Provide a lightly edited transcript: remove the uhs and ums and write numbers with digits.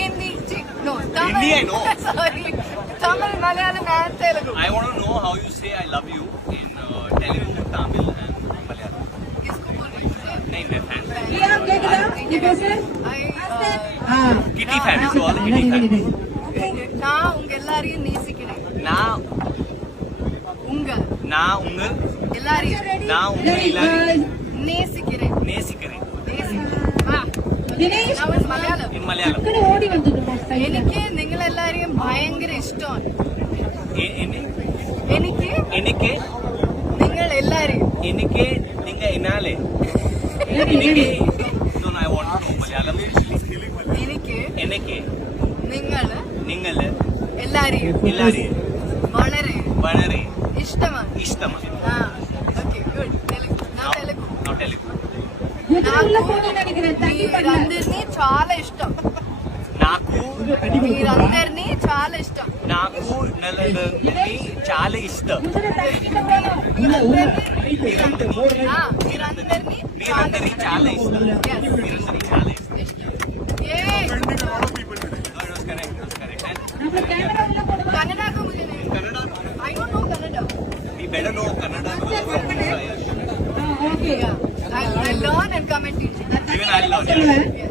Hindi, no, Tamil. Hindi, I know. Sorry, Tamil, Malayalam, and Telugu. I want to know how you say I love you in Telugu, Tamil and Malayalam. किसको बोल रही हूँ? नहीं मैं fan. ये आप क्या करा ये कैसे हाँ Kitty fan. So all Kitty fan. நான் உங்க எல்லாரையும் நேசிக்கிறேன். நான் உங்க உங்கள் எல்லாரையும் நான் உங்கள் எல்லாரையும் நேசிக்கிறேன். நேசிக்கிறேன். ദിനേശ് അവൻ മലയാളം. In Malayalam. അങ്ങനെ ഓടി വന്നിട്ടുണ്ട് എനിക്ക് നിങ്ങളെല്ലാരെയും ഭയങ്കര ഇഷ്ടമാണ്. എനിക്ക് എനിക്ക് നിങ്ങൾ എല്ലാരെയും എനിക്ക് നിങ്ങൾ എന്നാലേ എനിക്ക് no I want to know Malayalam. എനിക്ക് എനിക്ക് നിങ്ങൾ എല്ലാരെയും വളരെ വളരെ ഇഷ്ടമാണ്. ഇഷ്ടമാണ്. Okay good. తెలుగు నా తెలుగు Now Telugu. ఎదురుగా ఫోన్ అడిగిన తల్లి మీరందరినీ చాలా ఇష్టం. నాకు మీరందరినీ చాలా ఇష్టం. నాకు నలుగురిని చాలా ఇష్టం. మీరందరినీ చాలా ఇష్టం. మీరందరినీ చాలా ఇష్టం. कन्नड़ा का मुझे नहीं, Kannada. I don't know Kannada. We better know Kannada. Okay I learn and come and teach. Even I love it. Yes.